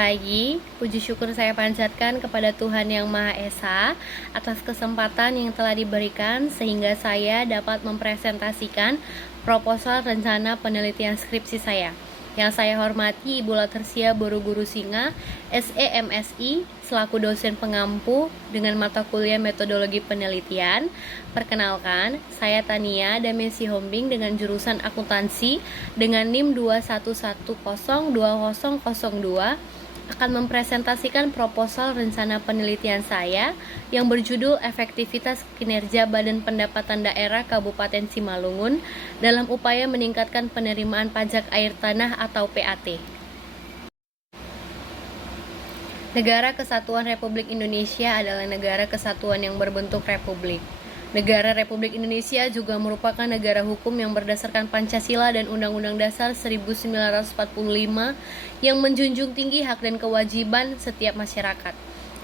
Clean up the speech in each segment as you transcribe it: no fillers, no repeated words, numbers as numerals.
pagi, puji syukur saya panjatkan kepada Tuhan Yang Maha Esa atas kesempatan yang telah diberikan sehingga saya dapat mempresentasikan proposal rencana penelitian skripsi saya. Yang saya hormati Ibu Latersia Boroguru Singa, SEMSI, selaku dosen pengampu dengan mata kuliah metodologi penelitian. Perkenalkan, saya Tania Damesi Hombing dengan jurusan akuntansi dengan NIM 211020002 akan mempresentasikan proposal rencana penelitian saya yang berjudul Efektivitas Kinerja Badan Pendapatan Daerah Kabupaten Simalungun dalam upaya meningkatkan penerimaan pajak air tanah atau PAT. Negara Kesatuan Republik Indonesia adalah negara kesatuan yang berbentuk republik. Negara Republik Indonesia juga merupakan negara hukum yang berdasarkan Pancasila dan Undang-Undang Dasar 1945 yang menjunjung tinggi hak dan kewajiban setiap masyarakat.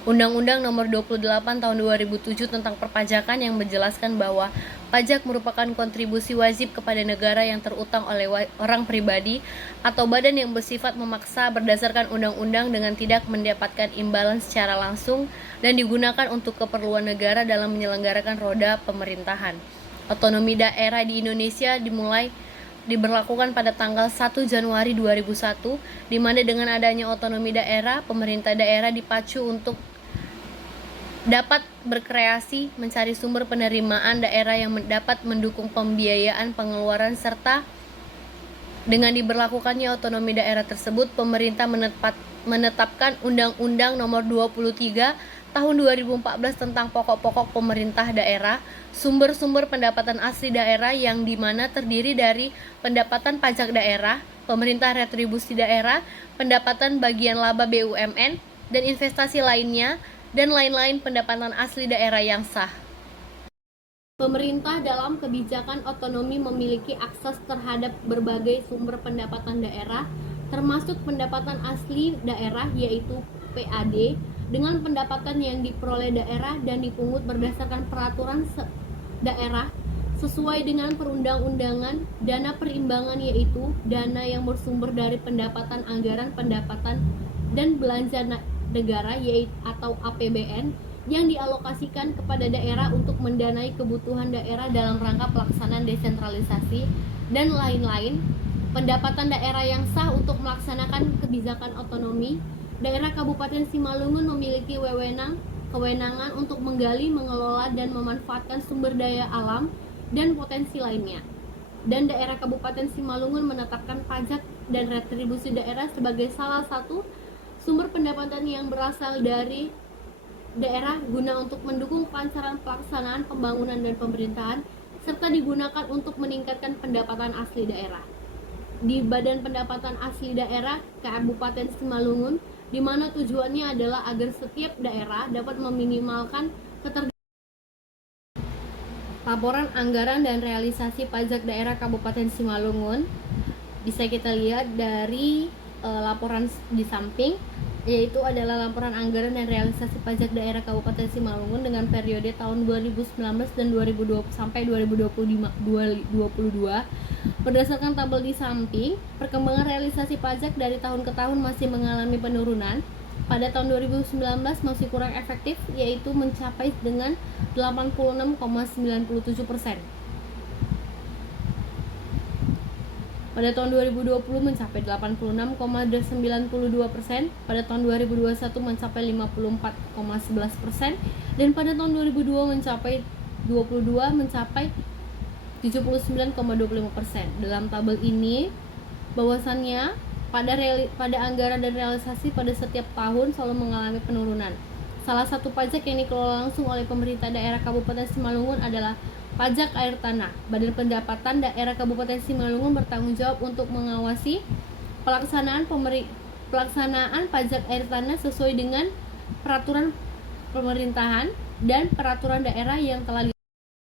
Undang-Undang Nomor 28 Tahun 2007 tentang perpajakan yang menjelaskan bahwa pajak merupakan kontribusi wajib kepada negara yang terutang oleh orang pribadi atau badan yang bersifat memaksa berdasarkan undang-undang dengan tidak mendapatkan imbalan secara langsung dan digunakan untuk keperluan negara dalam menyelenggarakan roda pemerintahan. Otonomi daerah di Indonesia diberlakukan pada tanggal 1 Januari 2001, di mana dengan adanya otonomi daerah, pemerintah daerah dipacu untuk dapat berkreasi mencari sumber penerimaan daerah yang dapat mendukung pembiayaan pengeluaran serta dengan diberlakukannya otonomi daerah tersebut, pemerintah menetapkan Undang-Undang Nomor 23 Tahun 2014 tentang pokok-pokok pemerintah daerah, sumber-sumber pendapatan asli daerah yang dimana terdiri dari pendapatan pajak daerah, pemerintah retribusi daerah, pendapatan bagian laba BUMN, dan investasi lainnya, dan lain-lain pendapatan asli daerah yang sah. Pemerintah dalam kebijakan otonomi memiliki akses terhadap berbagai sumber pendapatan daerah, termasuk pendapatan asli daerah yaitu PAD, dengan pendapatan yang diperoleh daerah dan dipungut berdasarkan peraturan daerah sesuai dengan perundang-undangan. Dana perimbangan yaitu dana yang bersumber dari pendapatan anggaran pendapatan dan belanja negara yaitu atau APBN yang dialokasikan kepada daerah untuk mendanai kebutuhan daerah dalam rangka pelaksanaan desentralisasi dan lain-lain. Pendapatan daerah yang sah untuk melaksanakan kebijakan otonomi. Daerah Kabupaten Simalungun memiliki kewenangan untuk menggali, mengelola, dan memanfaatkan sumber daya alam dan potensi lainnya. Dan daerah Kabupaten Simalungun menetapkan pajak dan retribusi daerah sebagai salah satu sumber pendapatan yang berasal dari daerah guna untuk mendukung kelancaran pelaksanaan pembangunan dan pemerintahan serta digunakan untuk meningkatkan pendapatan asli daerah. Di Badan Pendapatan Asli Daerah Kabupaten Simalungun, di mana tujuannya adalah agar setiap daerah dapat meminimalkan laporan anggaran dan realisasi pajak daerah Kabupaten Simalungun bisa kita lihat dari laporan di samping, yaitu adalah laporan anggaran dan realisasi pajak daerah Kabupaten Simalungun dengan periode tahun 2019 dan 2020 sampai 2022. Berdasarkan tabel di samping, perkembangan realisasi pajak dari tahun ke tahun masih mengalami penurunan. Pada tahun 2019 masih kurang efektif, yaitu mencapai dengan 86,97%. Pada tahun 2020 mencapai 86,92%, pada tahun 2021 mencapai 54,11%, dan pada tahun 2022 mencapai 79,25%. Dalam tabel ini bahwasannya pada anggaran dan realisasi pada setiap tahun selalu mengalami penurunan. Salah satu pajak yang dikelola langsung oleh pemerintah daerah Kabupaten Simalungun adalah pajak air tanah. Badan Pendapatan Daerah Kabupaten Simalungun bertanggung jawab untuk mengawasi pelaksanaan pajak air tanah sesuai dengan peraturan pemerintahan dan peraturan daerah yang telah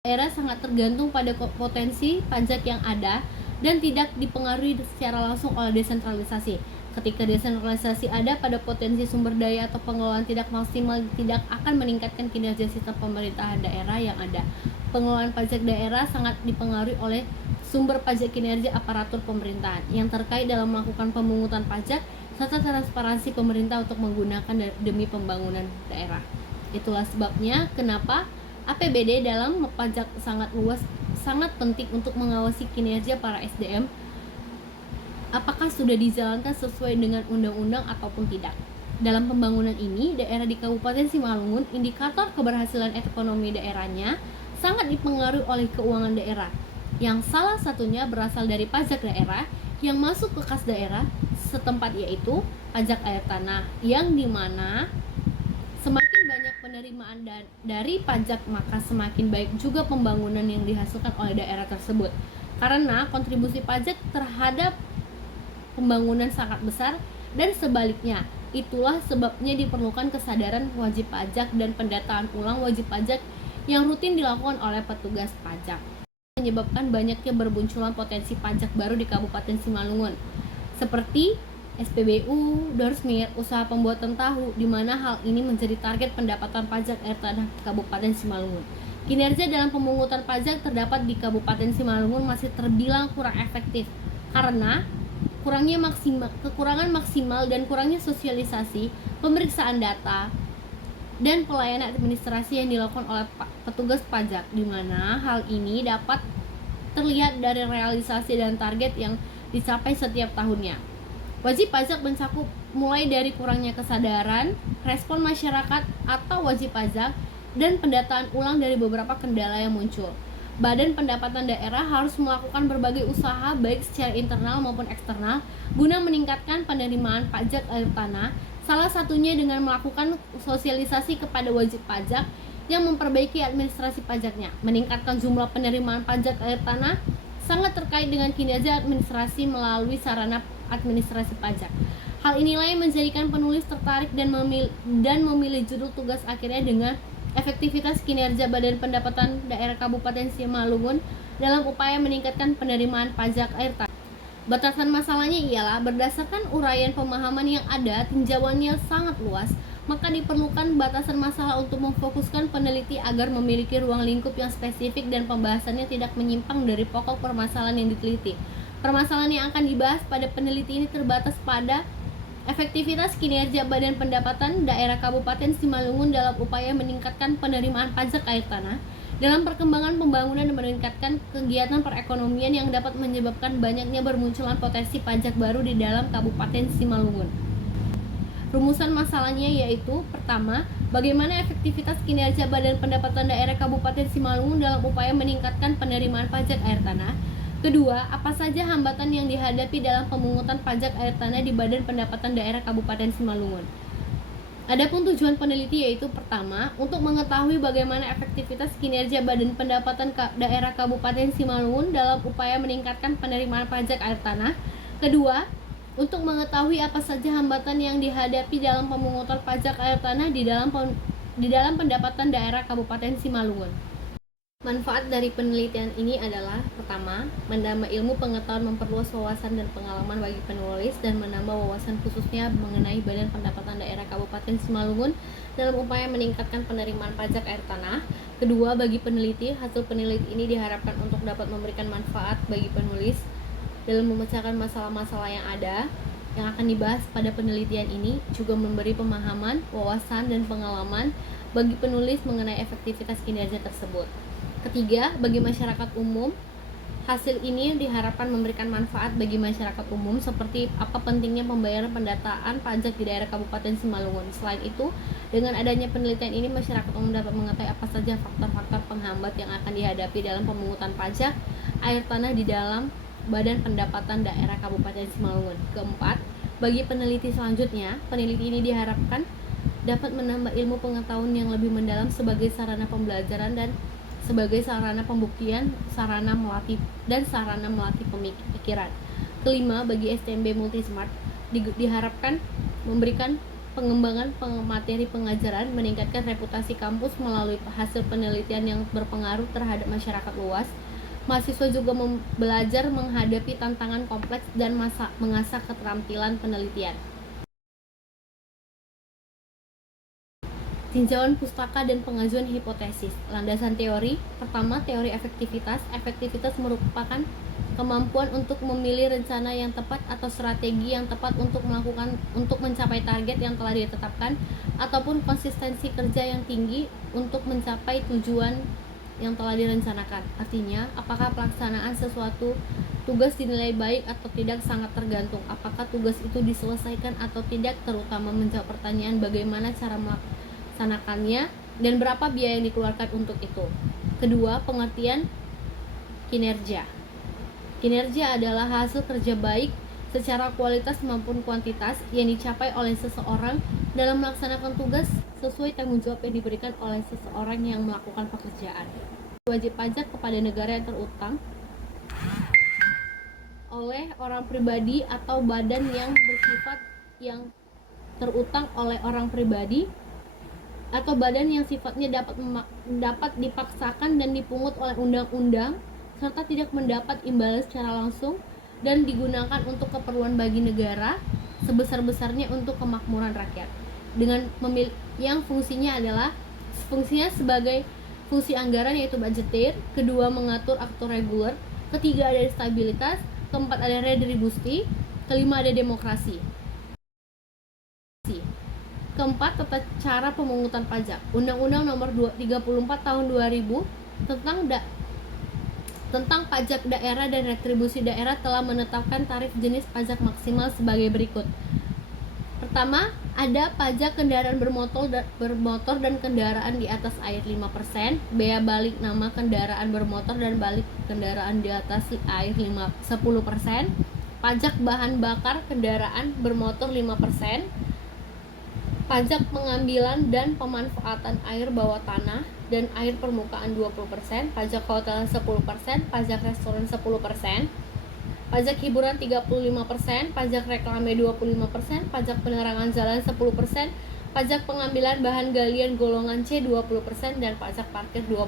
daerah sangat tergantung pada potensi pajak yang ada dan tidak dipengaruhi secara langsung oleh desentralisasi. Ketika desentralisasi ada pada potensi sumber daya atau pengelolaan tidak maksimal, tidak akan meningkatkan kinerja sistem pemerintahan daerah yang ada. Pengelolaan pajak daerah sangat dipengaruhi oleh sumber pajak kinerja aparatur pemerintahan yang terkait dalam melakukan pemungutan pajak serta transparansi pemerintah untuk menggunakan demi pembangunan daerah. Itulah sebabnya kenapa APBD dalam pajak sangat luas, sangat penting untuk mengawasi kinerja para SDM apakah sudah dijalankan sesuai dengan undang-undang ataupun tidak. Dalam pembangunan ini, daerah di Kabupaten Simalungun, indikator keberhasilan ekonomi daerahnya sangat dipengaruhi oleh keuangan daerah, yang salah satunya berasal dari pajak daerah yang masuk ke kas daerah setempat, yaitu pajak air tanah, yang dimana semakin banyak penerimaan dari pajak maka semakin baik juga pembangunan yang dihasilkan oleh daerah tersebut, karena kontribusi pajak terhadap pembangunan sangat besar. Dan sebaliknya, itulah sebabnya diperlukan kesadaran wajib pajak dan pendataan ulang wajib pajak yang rutin dilakukan oleh petugas pajak, menyebabkan banyaknya berbunculan potensi pajak baru di Kabupaten Simalungun, seperti SPBU, Dorsmir, usaha pembuatan tahu, di mana hal ini menjadi target pendapatan pajak air tanah Kabupaten Simalungun. Kinerja dalam pemungutan pajak terdapat di Kabupaten Simalungun masih terbilang kurang efektif karena kekurangan maksimal dan kurangnya sosialisasi, pemeriksaan data, dan pelayanan administrasi yang dilakukan oleh petugas pajak, di mana hal ini dapat terlihat dari realisasi dan target yang dicapai setiap tahunnya. Wajib pajak mencakup mulai dari kurangnya kesadaran, respon masyarakat atau wajib pajak, dan pendataan ulang dari beberapa kendala yang muncul. Badan Pendapatan Daerah harus melakukan berbagai usaha baik secara internal maupun eksternal guna meningkatkan penerimaan pajak air tanah, salah satunya dengan melakukan sosialisasi kepada wajib pajak yang memperbaiki administrasi pajaknya. Meningkatkan jumlah penerimaan pajak air tanah sangat terkait dengan kinerja administrasi melalui sarana administrasi pajak. Hal inilah yang menjadikan penulis tertarik dan memilih judul tugas akhirnya dengan efektivitas kinerja Badan Pendapatan Daerah Kabupaten Simalungun dalam upaya meningkatkan penerimaan pajak air tanah. Batasan masalahnya ialah berdasarkan uraian pemahaman yang ada, tinjauannya sangat luas, maka diperlukan batasan masalah untuk memfokuskan peneliti agar memiliki ruang lingkup yang spesifik dan pembahasannya tidak menyimpang dari pokok permasalahan yang diteliti. Permasalahan yang akan dibahas pada peneliti ini terbatas pada efektivitas kinerja Badan Pendapatan Daerah Kabupaten Simalungun dalam upaya meningkatkan penerimaan pajak air tanah, dalam perkembangan pembangunan dan meningkatkan kegiatan perekonomian yang dapat menyebabkan banyaknya bermunculan potensi pajak baru di dalam Kabupaten Simalungun. Rumusan masalahnya yaitu: pertama, bagaimana efektivitas kinerja Badan Pendapatan Daerah Kabupaten Simalungun dalam upaya meningkatkan penerimaan pajak air tanah. Kedua, apa saja hambatan yang dihadapi dalam pemungutan pajak air tanah di Badan Pendapatan Daerah Kabupaten Simalungun. Adapun tujuan peneliti yaitu: pertama, untuk mengetahui bagaimana efektivitas kinerja Badan Pendapatan Daerah Kabupaten Simalungun dalam upaya meningkatkan penerimaan pajak air tanah. Kedua, untuk mengetahui apa saja hambatan yang dihadapi dalam pemungutan pajak air tanah di dalam pendapatan daerah Kabupaten Simalungun. Manfaat dari penelitian ini adalah: pertama, menambah ilmu pengetahuan, memperluas wawasan dan pengalaman bagi penulis, dan menambah wawasan khususnya mengenai Badan Pendapatan Daerah Kabupaten Simalungun dalam upaya meningkatkan penerimaan pajak air tanah. Kedua, bagi peneliti, hasil penelitian ini diharapkan untuk dapat memberikan manfaat bagi penulis dalam memecahkan masalah-masalah yang ada yang akan dibahas pada penelitian ini, juga memberi pemahaman, wawasan, dan pengalaman bagi penulis mengenai efektivitas kinerja tersebut. Ketiga, bagi masyarakat umum, hasil ini diharapkan memberikan manfaat bagi masyarakat umum seperti apa pentingnya pembayaran pendataan pajak di daerah Kabupaten Simalungun. Selain itu, dengan adanya penelitian ini, masyarakat umum dapat mengetahui apa saja faktor-faktor penghambat yang akan dihadapi dalam pemungutan pajak air tanah di dalam Badan Pendapatan Daerah Kabupaten Simalungun. Keempat, bagi peneliti selanjutnya, peneliti ini diharapkan dapat menambah ilmu pengetahuan yang lebih mendalam sebagai sarana pembelajaran dan sebagai sarana pembuktian, sarana melatih pemikiran. Kelima, bagi STMB Multismart diharapkan memberikan pengembangan materi pengajaran, meningkatkan reputasi kampus melalui hasil penelitian yang berpengaruh terhadap masyarakat luas. Mahasiswa juga belajar menghadapi tantangan kompleks dan mengasah keterampilan penelitian. Tinjauan pustaka dan pengajuan hipotesis. Landasan teori. Pertama, teori efektivitas. Efektivitas merupakan kemampuan untuk memilih rencana yang tepat atau strategi yang tepat untuk mencapai target yang telah ditetapkan, ataupun konsistensi kerja yang tinggi untuk mencapai tujuan yang telah direncanakan. Artinya, apakah pelaksanaan sesuatu tugas dinilai baik atau tidak sangat tergantung apakah tugas itu diselesaikan atau tidak, terutama menjawab pertanyaan bagaimana cara melaksanakannya dan berapa biaya yang dikeluarkan untuk itu. Kedua, pengertian kinerja. Kinerja adalah hasil kerja baik secara kualitas maupun kuantitas yang dicapai oleh seseorang dalam melaksanakan tugas sesuai tanggung jawab yang diberikan oleh seseorang yang melakukan pekerjaan. Wajib pajak kepada negara yang terutang oleh orang pribadi atau badan yang bersifat yang terutang oleh orang pribadi atau badan yang sifatnya dapat dipaksakan dan dipungut oleh undang-undang serta tidak mendapat imbalan secara langsung dan digunakan untuk keperluan bagi negara sebesar-besarnya untuk kemakmuran rakyat dengan yang fungsinya sebagai fungsi anggaran yaitu budgetir, kedua mengatur aktur reguler, ketiga ada stabilitas, keempat ada redistribusi, kelima ada demokrasi. Keempat, tata cara pemungutan pajak. Undang-Undang Nomor 34 Tahun 2000 tentang pajak daerah dan retribusi daerah telah menetapkan tarif jenis pajak maksimal sebagai berikut. Pertama, ada pajak kendaraan bermotor dan kendaraan di atas air 5%, bea balik nama kendaraan bermotor dan balik kendaraan di atas air 10%, pajak bahan bakar kendaraan bermotor 5%, pajak pengambilan dan pemanfaatan air bawah tanah dan air permukaan 20%, pajak hotel 10%, pajak restoran 10%, pajak hiburan 35%, pajak reklame 25%, pajak penerangan jalan 10%, pajak pengambilan bahan galian golongan C 20% dan pajak parkir 20%.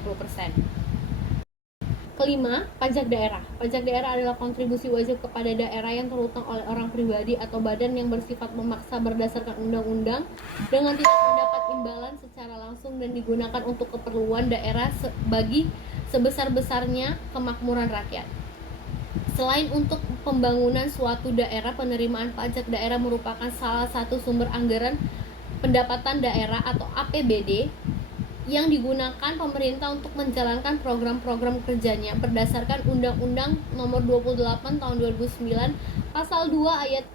Kelima, pajak daerah. Pajak daerah adalah kontribusi wajib kepada daerah yang terutang oleh orang pribadi atau badan yang bersifat memaksa berdasarkan undang-undang dengan tidak mendapat imbalan secara langsung dan digunakan untuk keperluan daerah bagi sebesar-besarnya kemakmuran rakyat. Selain untuk pembangunan suatu daerah, penerimaan pajak daerah merupakan salah satu sumber anggaran pendapatan daerah atau APBD yang digunakan pemerintah untuk menjalankan program-program kerjanya berdasarkan Undang-Undang Nomor 28 Tahun 2009 Pasal 2 Ayat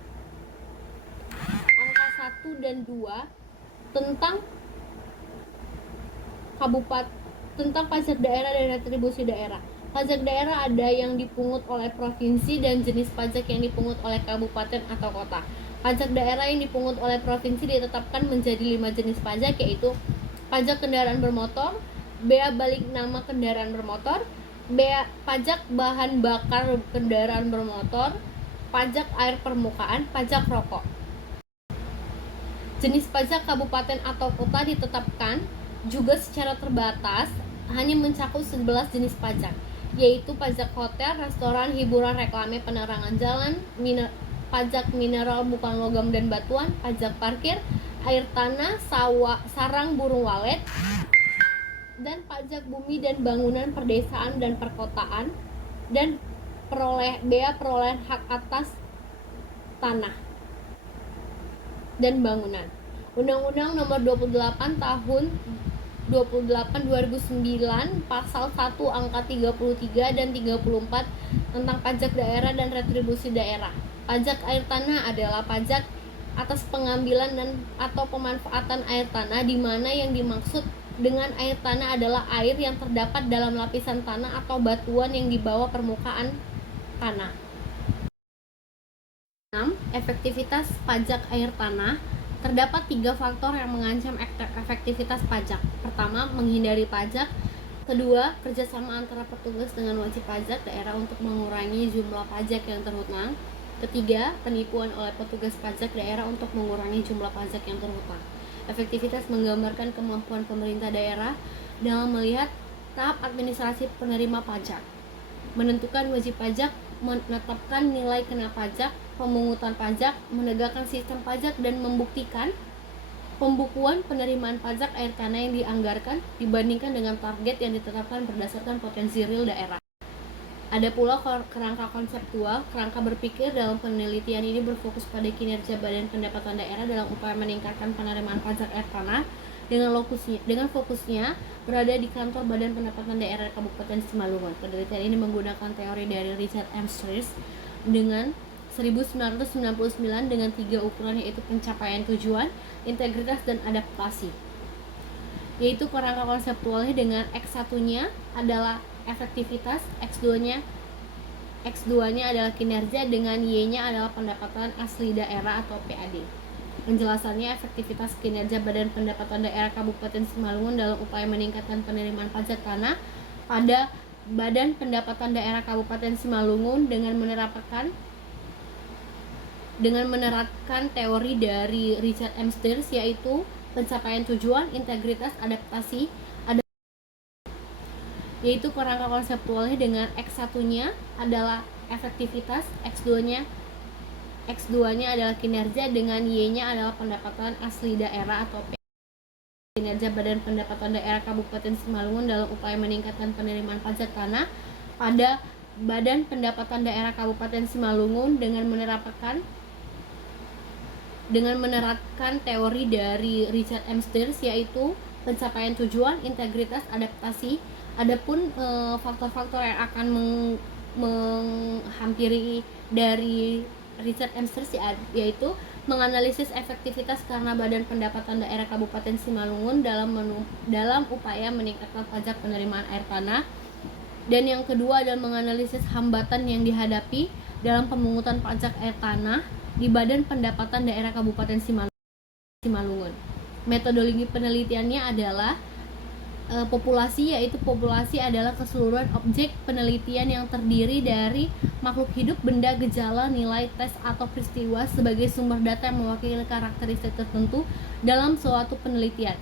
Angka 1 dan 2 tentang pajak daerah dan retribusi daerah. Pajak daerah ada yang dipungut oleh provinsi dan jenis pajak yang dipungut oleh kabupaten atau kota. Pajak daerah yang dipungut oleh provinsi ditetapkan menjadi 5 jenis pajak, yaitu pajak kendaraan bermotor, bea balik nama kendaraan bermotor, bea pajak bahan bakar kendaraan bermotor, pajak air permukaan, pajak rokok. Jenis pajak kabupaten atau kota ditetapkan juga secara terbatas hanya mencakup 11 jenis pajak, yaitu pajak hotel, restoran, hiburan, reklame, penerangan jalan, pajak mineral bukan logam dan batuan, pajak parkir, air tanah, sarang burung walet, dan pajak bumi dan bangunan perdesaan dan perkotaan, dan bea perolehan hak atas tanah dan bangunan. Undang-Undang Nomor 28 Tahun 2009 Pasal 1 Angka 33 dan 34 tentang pajak daerah dan retribusi daerah. Pajak air tanah adalah pajak atas pengambilan dan atau pemanfaatan air tanah, di mana yang dimaksud dengan air tanah adalah air yang terdapat dalam lapisan tanah atau batuan yang di bawah permukaan tanah. 6. Efektivitas pajak air tanah. Terdapat 3 faktor yang mengancam efektivitas pajak. Pertama, menghindari pajak. Kedua, kerjasama antara petugas dengan wajib pajak daerah untuk mengurangi jumlah pajak yang terhutang. Ketiga, penipuan oleh petugas pajak daerah untuk mengurangi jumlah pajak yang terhutang. Efektivitas menggambarkan kemampuan pemerintah daerah dalam melihat tahap administrasi penerima pajak, menentukan wajib pajak, menetapkan nilai kena pajak, pemungutan pajak, menegakkan sistem pajak, dan membuktikan pembukuan penerimaan pajak air tanah yang dianggarkan dibandingkan dengan target yang ditetapkan berdasarkan potensi real daerah. Ada pula kerangka konseptual. Kerangka berpikir dalam penelitian ini berfokus pada kinerja Badan Pendapatan Daerah dalam upaya meningkatkan penerimaan pajak air tanah dengan fokusnya berada di kantor Badan Pendapatan Daerah Kabupaten Simalungun. Penelitian ini menggunakan teori dari Richard M. Sears dengan 1999 dengan 3 ukuran, yaitu pencapaian tujuan, integritas, dan adaptasi. Yaitu kerangka konseptualnya dengan X1-nya adalah efektivitas, X2-nya adalah kinerja, dengan Y-nya adalah pendapatan asli daerah atau PAD. Penjelasannya, efektivitas kinerja Badan Pendapatan Daerah Kabupaten Simalungun dalam upaya meningkatkan penerimaan pajak tanah pada Badan Pendapatan Daerah Kabupaten Simalungun dengan menerapkan teori dari Richard M. Sears, yaitu pencapaian tujuan, integritas, adaptasi. Yaitu kerangka konseptualnya dengan X1-nya adalah efektivitas, X2-nya adalah kinerja, dengan Y-nya adalah pendapatan asli daerah atau PAD. Kinerja Badan Pendapatan Daerah Kabupaten Simalungun dalam upaya meningkatkan penerimaan pajak tanah pada Badan Pendapatan Daerah Kabupaten Simalungun dengan menerapkan teori dari Richard M. Sears, yaitu pencapaian tujuan, integritas, adaptasi. Adapun faktor-faktor yang akan menghampiri dari Richard M. Sears yaitu menganalisis efektivitas karena Badan Pendapatan Daerah Kabupaten Simalungun dalam upaya meningkatkan pajak penerimaan air tanah. Dan yang kedua adalah menganalisis hambatan yang dihadapi dalam pemungutan pajak air tanah di Badan Pendapatan Daerah Kabupaten Simalungun. Metodologi penelitiannya adalah populasi, yaitu populasi adalah keseluruhan objek penelitian yang terdiri dari makhluk hidup, benda, gejala, nilai, tes, atau peristiwa sebagai sumber data yang mewakili karakteristik tertentu dalam suatu penelitian.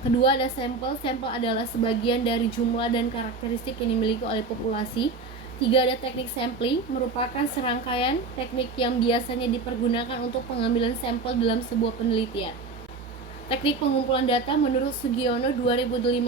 Kedua ada sampel. Sampel adalah sebagian dari jumlah dan karakteristik yang dimiliki oleh populasi. Tiga ada teknik sampling, merupakan serangkaian teknik yang biasanya dipergunakan untuk pengambilan sampel dalam sebuah penelitian. Teknik pengumpulan data menurut Sugiono 2015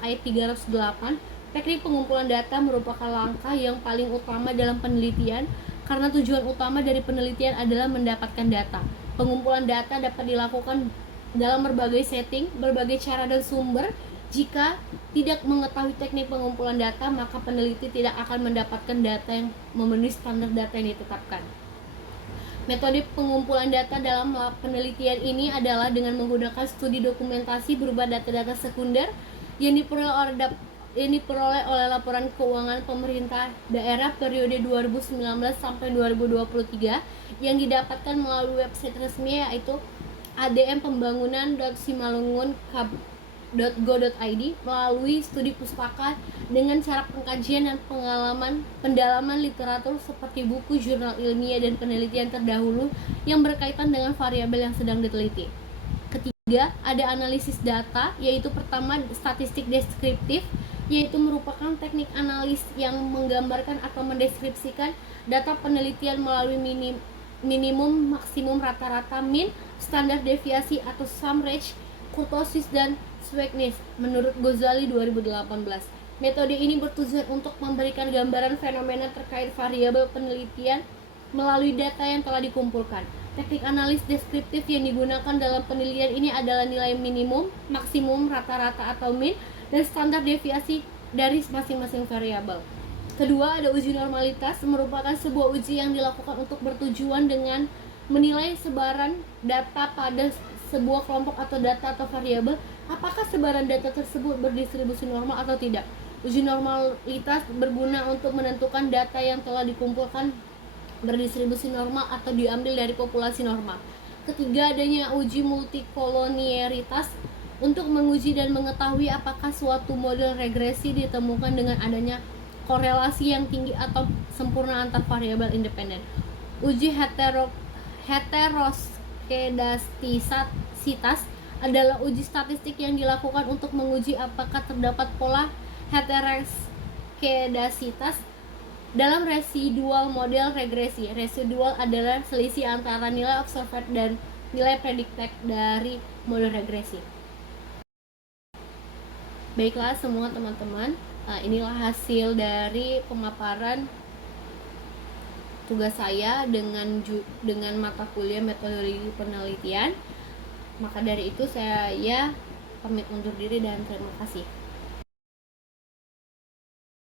ayat 308, teknik pengumpulan data merupakan langkah yang paling utama dalam penelitian karena tujuan utama dari penelitian adalah mendapatkan data. Pengumpulan data dapat dilakukan dalam berbagai setting, berbagai cara dan sumber. Jika tidak mengetahui teknik pengumpulan data, maka peneliti tidak akan mendapatkan data yang memenuhi standar data yang ditetapkan. Metode pengumpulan data dalam penelitian ini adalah dengan menggunakan studi dokumentasi berupa data-data sekunder yang diperoleh oleh laporan keuangan pemerintah daerah periode 2019 sampai 2023 yang didapatkan melalui website resmi, yaitu admpembangunan.simalungun.go.id melalui studi pustaka dengan cara pengkajian dan pendalaman literatur seperti buku, jurnal ilmiah, dan penelitian terdahulu yang berkaitan dengan variabel yang sedang diteliti. Ketiga, ada analisis data, yaitu pertama statistik deskriptif, yaitu merupakan teknik analis yang menggambarkan atau mendeskripsikan data penelitian melalui minimum, maksimum, rata-rata, min, standar deviasi atau sum range, kurtosis, dan sweetness menurut Ghazali 2018. Metode ini bertujuan untuk memberikan gambaran fenomena terkait variabel penelitian melalui data yang telah dikumpulkan. Teknik analis deskriptif yang digunakan dalam penelitian ini adalah nilai minimum, maksimum, rata-rata atau min, dan standar deviasi dari masing-masing variabel. Kedua, ada uji normalitas, merupakan sebuah uji yang dilakukan untuk bertujuan dengan menilai sebaran data pada sebuah kelompok atau data atau variabel, apakah sebaran data tersebut berdistribusi normal atau tidak. Uji normalitas berguna untuk menentukan data yang telah dikumpulkan berdistribusi normal atau diambil dari populasi normal. Ketiga, adanya uji multikolonialitas untuk menguji dan mengetahui apakah suatu model regresi ditemukan dengan adanya korelasi yang tinggi atau sempurna antar variabel independen. Uji heteroskedastisitas adalah uji statistik yang dilakukan untuk menguji apakah terdapat pola heteroskedasitas dalam residual model regresi. Residual adalah selisih antara nilai observed dan nilai predicted dari model regresi. Baiklah semua teman-teman, Inilah hasil dari pemaparan tugas saya dengan mata kuliah metodologi penelitian. Maka dari itu saya pamit undur diri dan terima kasih.